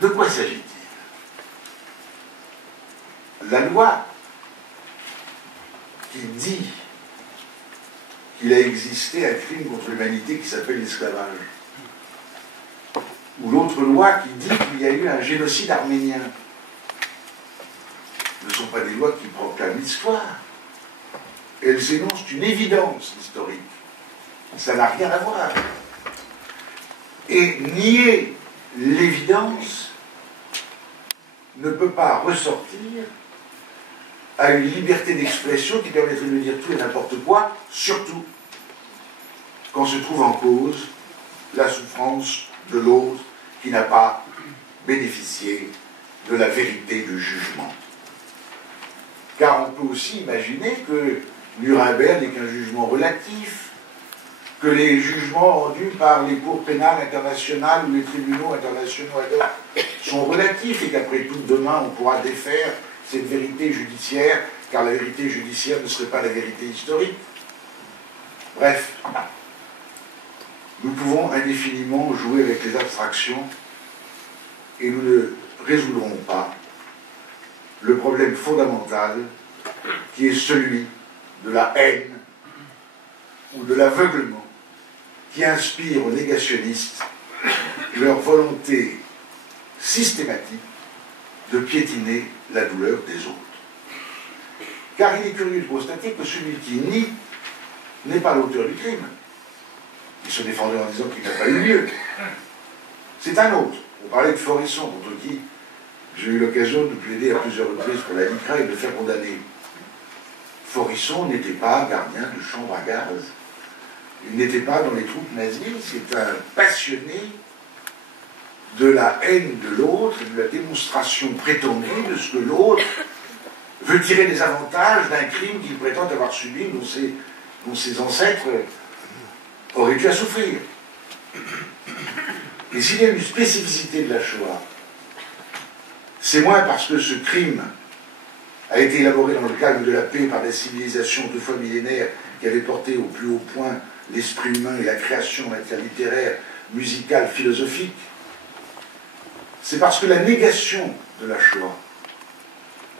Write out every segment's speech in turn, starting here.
De quoi s'agit-il? La loi qui dit qu'il a existé un crime contre l'humanité qui s'appelle l'esclavage, ou l'autre loi qui dit qu'il y a eu un génocide arménien, ne sont pas des lois qui proclament l'histoire. Elles énoncent une évidence historique. Ça n'a rien à voir. Et nier l'évidence ne peut pas ressortir à une liberté d'expression qui permettrait de dire tout et n'importe quoi, surtout quand se trouve en cause la souffrance de l'autre qui n'a pas bénéficié de la vérité du jugement. Car on peut aussi imaginer que Nuremberg n'est qu'un jugement relatif, que les jugements rendus par les cours pénales internationales ou les tribunaux internationaux sont relatifs et qu'après tout, demain, on pourra défaire cette vérité judiciaire, car la vérité judiciaire ne serait pas la vérité historique. Bref, nous pouvons indéfiniment jouer avec les abstractions et nous ne résoudrons pas le problème fondamental qui est celui de la haine ou de l'aveuglement qui inspire aux négationnistes leur volonté systématique de piétiner la douleur des autres. Car il est curieux de constater que celui qui nie n'est pas l'auteur du crime. Il se défendait en disant qu'il n'a pas eu lieu. C'est un autre. On parlait de Foresson, contre qui j'ai eu l'occasion de plaider à plusieurs reprises pour la LICRA et de le faire condamner. Foresson n'était pas gardien de chambre à gaz. Il n'était pas dans les troupes nazies. C'est un passionné de la haine de l'autre et de la démonstration prétendue de ce que l'autre veut tirer des avantages d'un crime qu'il prétend avoir subi, dont ses ancêtres auraient dû à souffrir. Et s'il y a une spécificité de la Shoah, c'est moins parce que ce crime a été élaboré dans le calme de la paix par des civilisations deux fois millénaires qui avaient porté au plus haut point l'esprit humain et la création en matière littéraire, musicale, philosophique. C'est parce que la négation de la Shoah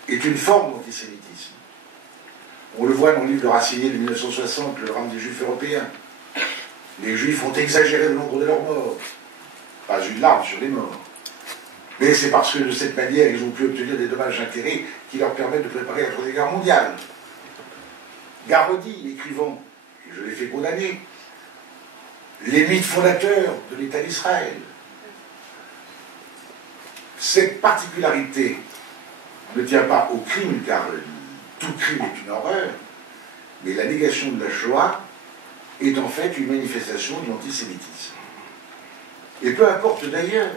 est une forme d'antisémitisme. On le voit dans le livre de Racinier de 1960, Le drame des Juifs européens. Les Juifs ont exagéré le nombre de leurs morts. Pas une larme sur les morts. Mais c'est parce que de cette manière, ils ont pu obtenir des dommages-intérêts qui leur permettent de préparer la Troisième Guerre mondiale. Garodi, écrivant, et je l'ai fait condamner, les mythes fondateurs de l'État d'Israël. Cette particularité ne tient pas au crime, car tout crime est une horreur, mais la négation de la Shoah est en fait une manifestation de l'antisémitisme. Et peu importe d'ailleurs,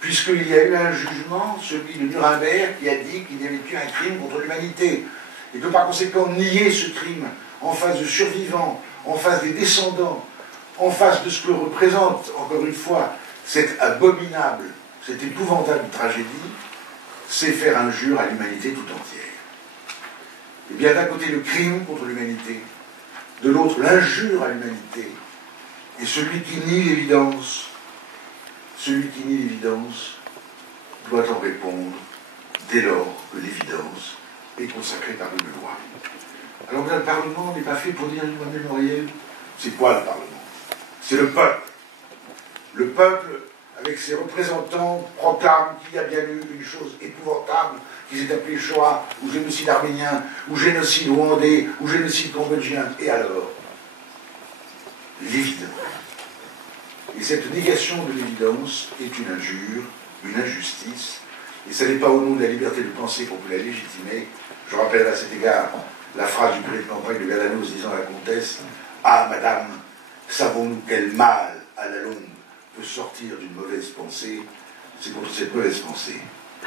puisqu'il y a eu un jugement, celui de Nuremberg, qui a dit qu'il y avait eu un crime contre l'humanité, et que par conséquent nier ce crime en face de survivants, en face des descendants, en face de ce que représente, encore une fois, cette abominable, cette épouvantable tragédie, c'est faire injure à l'humanité tout entière. Et bien d'un côté le crime contre l'humanité, de l'autre l'injure à l'humanité, et celui qui nie l'évidence, doit en répondre dès lors que l'évidence est consacrée par une loi. Alors le Parlement n'est pas fait pour dire une loi mémorielle. C'est quoi le Parlement? C'est le peuple. Le peuple, avec ses représentants, proclame qu'il y a bien eu une chose épouvantable qui s'est appelée Shoah, ou génocide arménien, ou génocide rwandais, ou génocide cambodgien. Et alors? L'évidence. Et cette négation de l'évidence est une injure, une injustice, et ce n'est pas au nom de la liberté de penser qu'on peut la légitimer. Je rappellerai à cet égard la phrase du prix de campagne de Gadanos disant à la comtesse « Ah, madame, savons-nous quel mal, à la longue, peut sortir d'une mauvaise pensée? C'est contre cette mauvaise pensée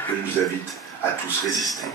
que je nous invite à tous résister. »